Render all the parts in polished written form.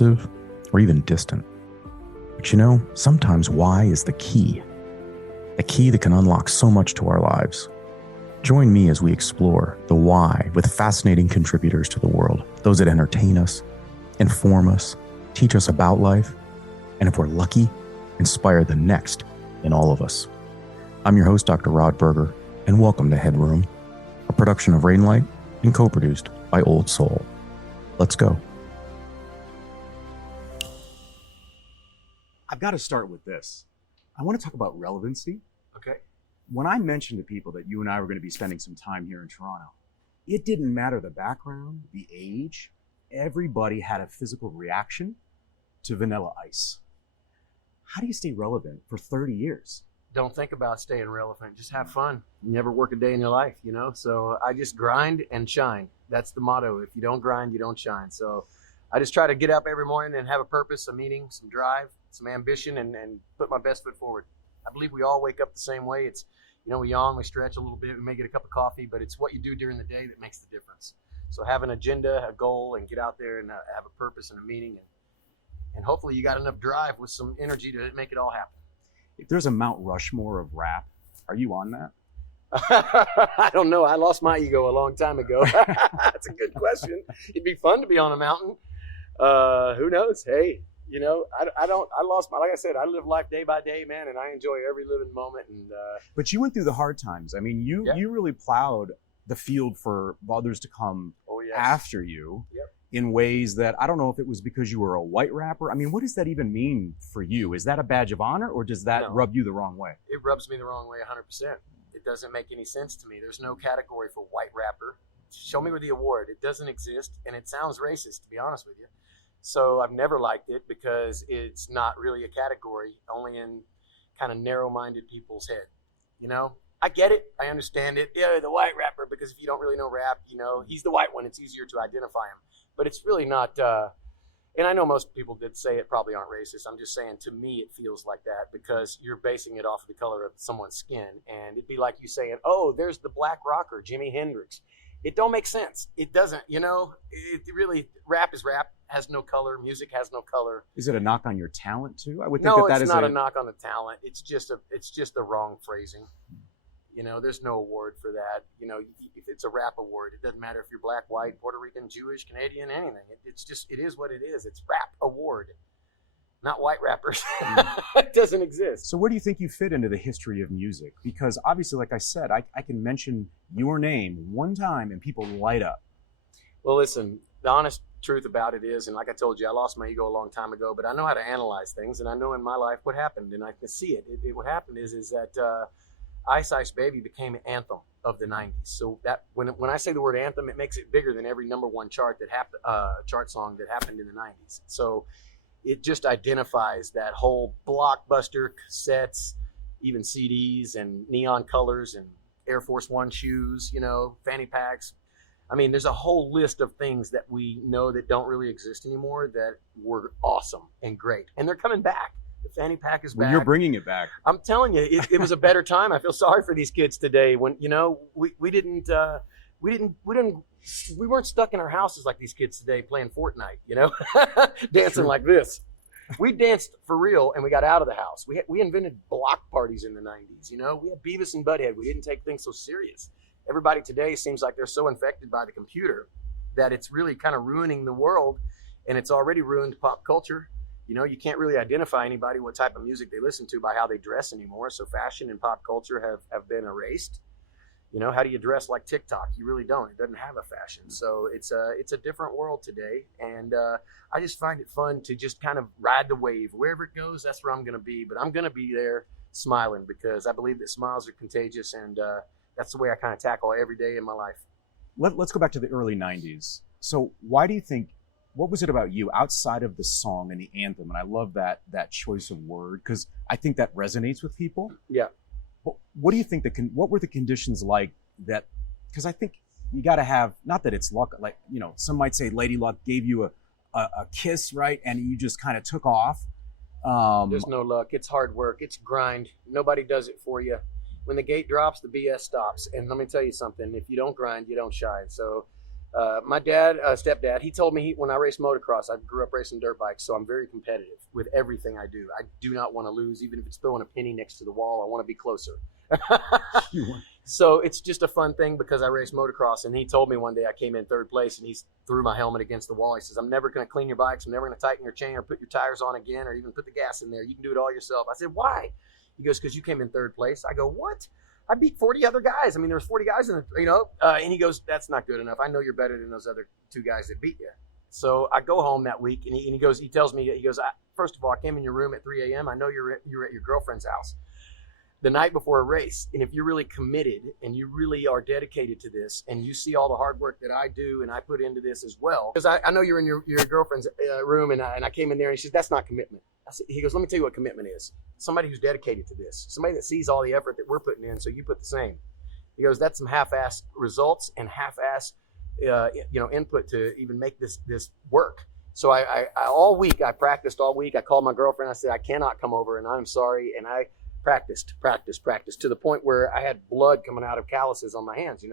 or even distant. But sometimes why is the key. A key that can unlock so much to our lives. Join me as we explore the why with fascinating contributors to the world, those that entertain us, inform us, teach us about life, and if we're lucky, inspire the next in all of us. I'm your host, Dr. Rod Berger, and welcome to HeadRoom, a production of Rainlight and co-produced by Old Soul. Let's go. I've got to start with this. I want to talk about relevancy. Okay. When I mentioned to people that you and I were going to be spending some time here in Toronto, it didn't matter the background, the age. Everybody had a physical reaction to Vanilla Ice. How do you stay relevant for 30 years? Don't think about staying relevant. Just have fun. You never work a day in your life, So I just grind and shine. That's the motto. If you don't grind, you don't shine. So I just try to get up every morning and have a purpose, a meaning, some drive, some ambition, and put my best foot forward. I believe we all wake up the same way. It's, we yawn, we stretch a little bit, we may get a cup of coffee, but it's what you do during the day that makes the difference. So have an agenda, a goal, and get out there and have a purpose and a meaning. And hopefully you got enough drive with some energy to make it all happen. If there's a Mount Rushmore of rap, are you on that? I don't know. I lost my ego a long time ago. That's a good question. It'd be fun to be on a mountain. Who knows? Hey, like I said, I live life day by day, man, and I enjoy every living moment. But you went through the hard times. I mean, you really plowed the field for others to come after you in ways that I don't know if it was because you were a white rapper. I mean, what does that even mean for you? Is that a badge of honor, or does that rub you the wrong way? It rubs me the wrong way 100%. It doesn't make any sense to me. There's no category for white rapper. Show me where the award. It doesn't exist, and it sounds racist, to be honest with you. So I've never liked it because it's not really a category, only in kind of narrow-minded people's head. I get it. I understand it. Yeah, the white rapper, because if you don't really know rap, he's the white one. It's easier to identify him. But it's really not, and I know most people that say it probably aren't racist. I'm just saying, to me, it feels like that because you're basing it off of the color of someone's skin. And it'd be like you saying, oh, there's the black rocker, Jimi Hendrix. It don't make sense. It doesn't, it really, rap is rap, has no color. Music has no color. Is it a knock on your talent too? I would think that it's not a knock on the talent. It's just the wrong phrasing. There's no award for that. If it's a rap award, it doesn't matter if you're black, white, Puerto Rican, Jewish, Canadian, anything. It is what it is. It's rap award, not white rappers. It doesn't exist. So where do you think you fit into the history of music? Because obviously, like I said, I can mention your name one time and people light up. Well, listen, the honest truth about it is, and like I told you, I lost my ego a long time ago, but I know how to analyze things, and I know in my life what happened, and I can see it. What happened is that Ice Ice Baby became an anthem of the 90s. So that when I say the word anthem, it makes it bigger than every number one chart song that happened in the 90s. So it just identifies that whole blockbuster cassettes, even CDs and neon colors and Air Force One shoes, fanny packs. I mean, there's a whole list of things that we know that don't really exist anymore that were awesome and great. And they're coming back. The fanny pack is back. Well, you're bringing it back. I'm telling you, it was a better time. I feel sorry for these kids today when, we weren't stuck in our houses like these kids today playing Fortnite, dancing like this. We danced for real and we got out of the house. We invented block parties in the 90s, We had Beavis and Butthead. We didn't take things so serious. Everybody today seems like they're so infected by the computer that it's really kind of ruining the world, and it's already ruined pop culture. You can't really identify anybody what type of music they listen to by how they dress anymore. So fashion and pop culture have been erased. How do you dress like TikTok? You really don't. It doesn't have a fashion. So it's a different world today. And I just find it fun to just kind of ride the wave. Wherever it goes, that's where I'm going to be. But I'm going to be there smiling because I believe that smiles are contagious. And that's the way I kind of tackle every day in my life. Let's go back to the early 90s. So why do you think, what was it about you outside of the song and the anthem? And I love that choice of word because I think that resonates with people. Yeah. But what do you think what were the conditions like that? Because I think you got to have, not that it's luck, like, some might say Lady Luck gave you a kiss, right? And you just kind of took off. There's no luck. It's hard work. It's grind. Nobody does it for you. When the gate drops, the BS stops. And let me tell you something. If you don't grind, you don't shine. So My dad, stepdad, he told me when I raced motocross, I grew up racing dirt bikes, so I'm very competitive with everything I do. I do not want to lose, even if it's throwing a penny next to the wall. I want to be closer. So it's just a fun thing because I race motocross. And he told me one day I came in third place and he threw my helmet against the wall. He says, I'm never going to clean your bikes. I'm never going to tighten your chain or put your tires on again or even put the gas in there. You can do it all yourself. I said, why? He goes, because you came in third place. I go, what? I beat 40 other guys. I mean, there was 40 guys in the, and he goes, that's not good enough. I know you're better than those other 2 guys that beat you. So I go home that week and he tells me, first of all, I came in your room at 3 a.m. I know you're at your girlfriend's house the night before a race. And if you're really committed and you really are dedicated to this and you see all the hard work that I do and I put into this as well, because I know you're in your girlfriend's room and I came in there and he says, that's not commitment. He goes, let me tell you what commitment is. Somebody who's dedicated to this, somebody that sees all the effort that we're putting in, so you put the same. He goes, that's some half-ass results and half-ass input to even make this work. So I all week, I practiced all week. I called my girlfriend. I said, I cannot come over and I'm sorry. And I practiced to the point where I had blood coming out of calluses on my hands,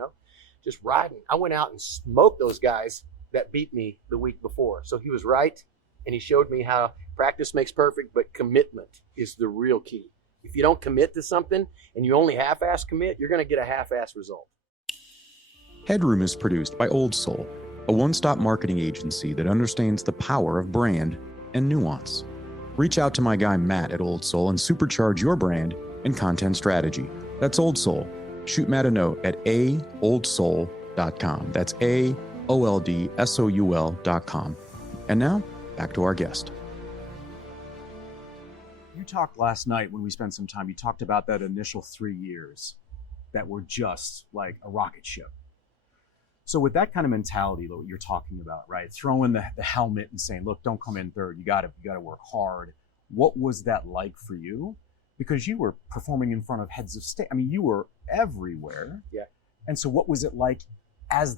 just riding. I went out and smoked those guys that beat me the week before. So he was right. And he showed me how practice makes perfect, but commitment is the real key. If you don't commit to something and you only half-ass commit, you're going to get a half-ass result. HeadRoom is produced by Old Soul, a one-stop marketing agency that understands the power of brand and nuance. Reach out to my guy Matt at Old Soul and supercharge your brand and content strategy. That's Old Soul. Shoot Matt a note at aoldsoul.com. That's AOLDSOUL.com. And now, back to our guest. You talked last night when we spent some time, you talked about that initial 3 years that were just like a rocket ship. So with that kind of mentality that you're talking about, right? Throwing the helmet and saying, look, don't come in third. You gotta work hard. What was that like for you? Because you were performing in front of heads of state. I mean, you were everywhere. Yeah. And so what was it like as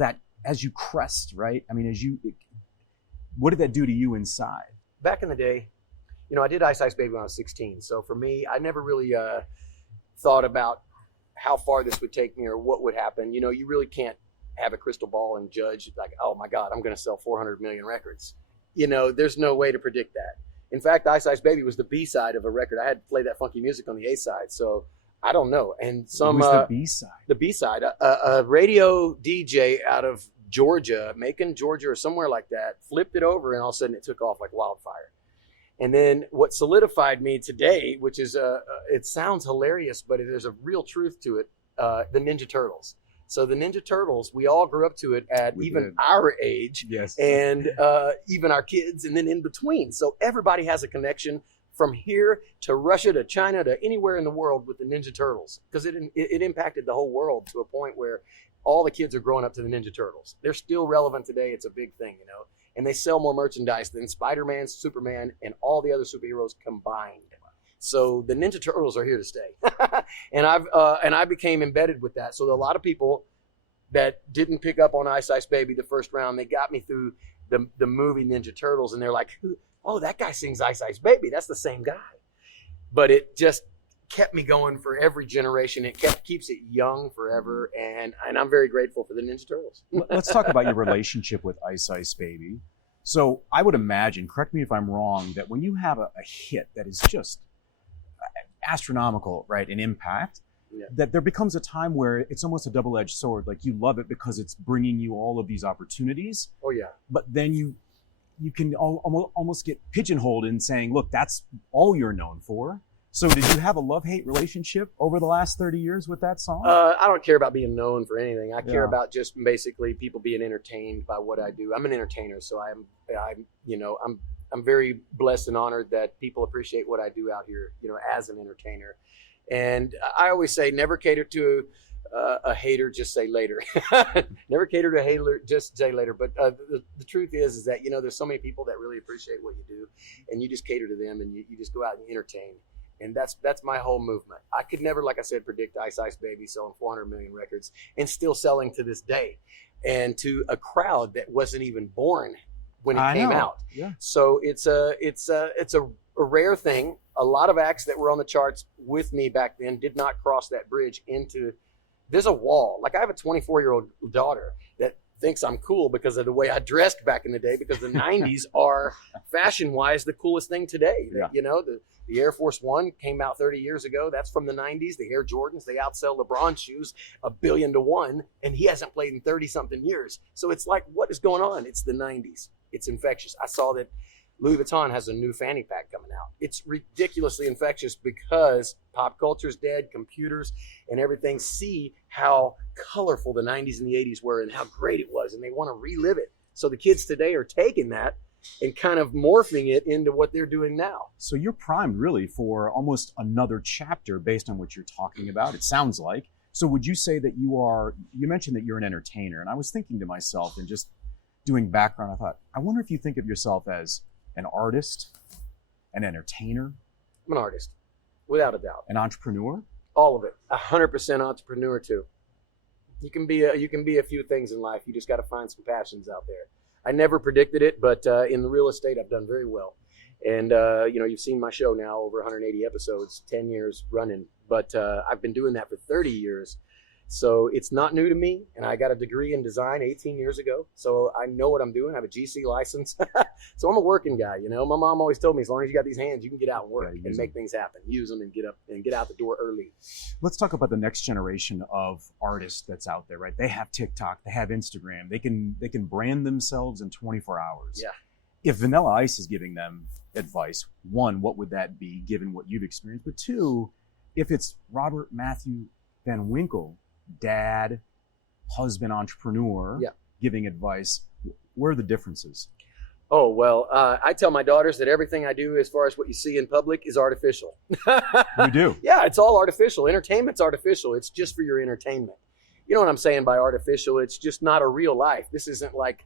you crest, right? I mean, what did that do to you inside? Back in the day, I did Ice Ice Baby when I was 16. So for me, I never really thought about how far this would take me or what would happen. You really can't have a crystal ball and judge like, oh my God, I'm going to sell 400 million records. There's no way to predict that. In fact, Ice Ice Baby was the B-side of a record. I had to play that funky music on the A-side. So I don't know. And what was the B-side? The B-side, a radio DJ out of Georgia, Macon, Georgia, or somewhere like that, flipped it over and all of a sudden it took off like wildfire. And then what solidified me today, which is, it sounds hilarious, but there's a real truth to it, the Ninja Turtles. So the Ninja Turtles, we all grew up to it at our age, yes, and even our kids, and then in between. So everybody has a connection from here to Russia to China to anywhere in the world with the Ninja Turtles, because it impacted the whole world to a point where all the kids are growing up to the Ninja Turtles. They're still relevant today. It's a big thing, and they sell more merchandise than Spider-Man, Superman, and all the other superheroes combined. So the Ninja Turtles are here to stay. and I became embedded with that. So a lot of people that didn't pick up on Ice Ice Baby the first round, they got me through the movie Ninja Turtles, and they're like, oh, that guy sings Ice Ice Baby. That's the same guy. But it just kept me going for every generation. It keeps it young forever, and I'm very grateful for the Ninja Turtles. Let's talk about your relationship with Ice Ice Baby. So I would imagine, correct me if I'm wrong, that when you have a hit that is just astronomical, right, in impact, that there becomes a time where it's almost a double-edged sword. Like, you love it because it's bringing you all of these opportunities. Oh yeah. But then you can almost get pigeonholed in saying, look, that's all you're known for. So did you have a love-hate relationship over the last 30 years with that song? I don't care about being known for anything. I care about just basically people being entertained by what I do. I'm an entertainer, so I'm very blessed and honored that people appreciate what I do out here, as an entertainer. And I always say, never cater to a hater, just say later. Never cater to a hater, just say later. But the truth is that, there's so many people that really appreciate what you do, and you just cater to them, and you just go out and entertain. And that's my whole movement. I could never, like I said, predict Ice Ice Baby selling 400 million records and still selling to this day, and to a crowd that wasn't even born when it came out. Yeah. So it's a rare thing. A lot of acts that were on the charts with me back then did not cross that bridge into. There's a wall. Like, I have a 24-year-old daughter that thinks I'm cool because of the way I dressed back in the day, because the 90s are fashion-wise the coolest thing today. Yeah. You know, the Air Force One came out 30 years ago. That's from the 90s. The Air Jordans, they outsell LeBron shoes 1 billion to 1, and he hasn't played in 30-something years. So it's like, what is going on? It's the 90s. It's infectious. I saw that Louis Vuitton has a new fanny pack coming out. It's ridiculously infectious because pop culture's dead, computers and everything see how colorful the 90s and the 80s were and how great it was, and they want to relive it. So the kids today are taking that and kind of morphing it into what they're doing now. So you're primed really for almost another chapter based on what you're talking about, it sounds like. So would you say that you mentioned that you're an entertainer, and I was thinking to myself and just doing background, I thought, I wonder if you think of yourself as an artist, an entertainer? I'm an artist, without a doubt. An entrepreneur? All of it. 100% entrepreneur too. You can be a few things in life. You just got to find some passions out there. I never predicted it, but in the real estate, I've done very well. And you've seen my show now, over 180 episodes, 10 years running. But I've been doing that for 30 years. So it's not new to me, and I got a degree in design 18 years ago, so I know what I'm doing. I have a GC license, so I'm a working guy. You know, my mom always told me, as long as you got these hands, you can get out and work and make things happen. Use them and get out the door early. Let's talk about the next generation of artists that's out there, right? They have TikTok, they have Instagram, they can brand themselves in 24 hours. Yeah. If Vanilla Ice is giving them advice, one, what would that be, given what you've experienced? But two, if it's Robert Matthew Van Winkle, dad, husband, entrepreneur, giving advice, where are the differences? Oh, well, I tell my daughters that everything I do as far as what you see in public is artificial. You do? Yeah, it's all artificial. Entertainment's artificial. It's just for your entertainment. You know what I'm saying by artificial? It's just not a real life. This isn't like,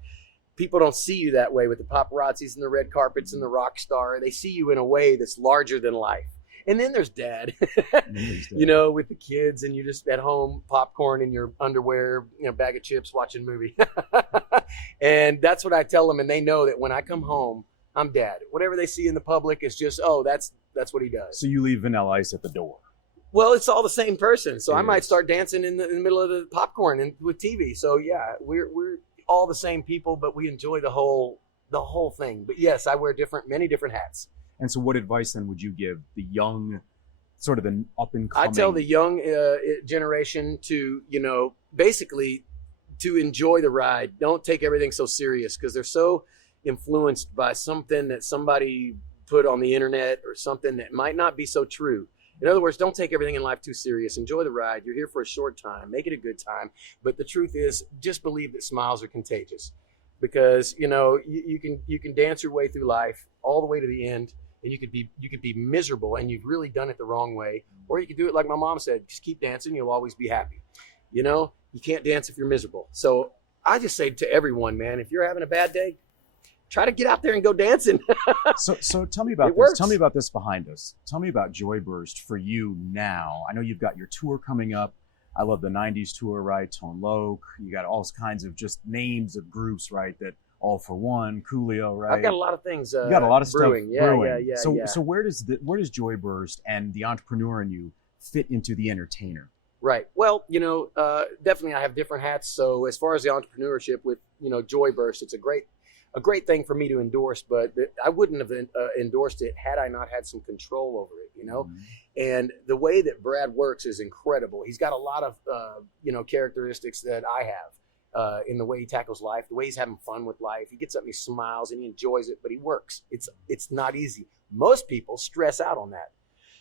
people don't see you that way with the paparazzis and the red carpets and the rock star. They see you in a way that's larger than life. And then there's dad, you know, with the kids, and you're just at home, popcorn in your underwear, bag of chips, watching a movie. And that's what I tell them. And they know that when I come home, I'm dad. Whatever they see in the public is just, that's what he does. So you leave Vanilla Ice at the door. Well, it's all the same person. So I might start dancing in the middle of the popcorn and with TV. So yeah, we're all the same people, but we enjoy the whole thing. But yes, I wear many different hats. And so what advice then would you give the young, sort of the up and coming? I tell the young generation to, basically to enjoy the ride. Don't take everything so serious, because they're so influenced by something that somebody put on the internet or something that might not be so true. In other words, don't take everything in life too serious. Enjoy the ride. You're here for a short time. Make it a good time. But the truth is, just believe that smiles are contagious, because, you can dance your way through life all the way to the end. And you could be miserable and you've really done it the wrong way. Or you could do it like my mom said, just keep dancing, you'll always be happy. You can't dance if you're miserable. So I just say to everyone, man, if you're having a bad day, try to get out there and go dancing. So tell me about this. Works. Tell me about this behind us. Tell me about Joyburst for you now. I know you've got your tour coming up. I love the 90s tour, right? Tone Loc. You got all kinds of just names of groups, right? That All for One, Coolio, right? I've got a lot of things. You got a lot of brewing. stuff brewing. Yeah. So where does Joyburst and the entrepreneur in you fit into the entertainer? Right. Well, definitely I have different hats. So as far as the entrepreneurship with, Joyburst, it's a great thing for me to endorse, but I wouldn't have endorsed it had I not had some control over it, Mm-hmm. And the way that Brad works is incredible. He's got a lot of, characteristics that I have. In the way he tackles life, the way he's having fun with life. He gets up and he smiles and he enjoys it, but he works. It's not easy. Most people stress out on that.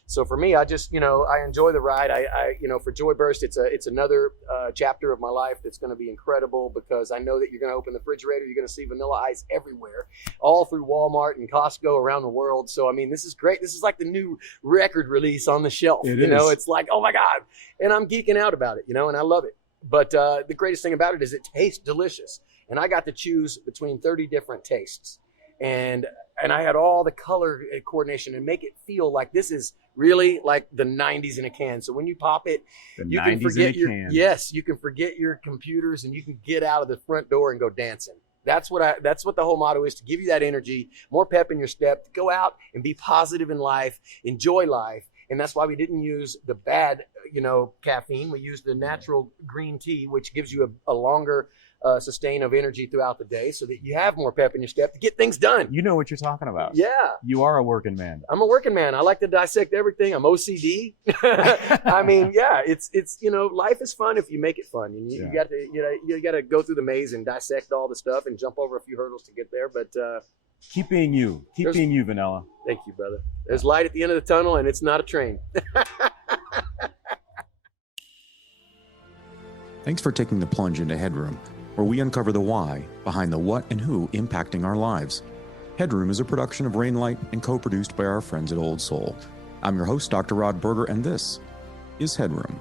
So for me, I just, I enjoy the ride. I for Joyburst, it's another chapter of my life that's going to be incredible, because I know that you're going to open the refrigerator, you're going to see Vanilla Ice everywhere, all through Walmart and Costco around the world. So, I mean, this is great. This is like the new record release on the shelf. It's like, oh my God. And I'm geeking out about it, and I love it. But the greatest thing about it is it tastes delicious. And I got to choose between 30 different tastes. And I had all the color coordination and make it feel like this is really like the 90s in a can. So when you pop it, you can forget you can forget your computers and you can get out of the front door and go dancing. That's what the whole motto is, to give you that energy, more pep in your step, to go out and be positive in life, enjoy life. And that's why we didn't use the bad, caffeine. We used the natural green tea, which gives you a longer sustain of energy throughout the day so that you have more pep in your step to get things done. You know what you're talking about. Yeah. You are a working man. I'm a working man. I like to dissect everything. I'm OCD. I mean, yeah, it's life is fun if you make it fun. And you got to you got to go through the maze and dissect all the stuff and jump over a few hurdles to get there. But keep being you. Keep being you, Vanilla. Thank you, brother. There's light at the end of the tunnel, and it's not a train. Thanks for taking the plunge into HeadRoom, where we uncover the why behind the what and who impacting our lives. HeadRoom is a production of Rainlight and co-produced by our friends at Old Soul. I'm your host, Dr. Rod Berger, and this is HeadRoom.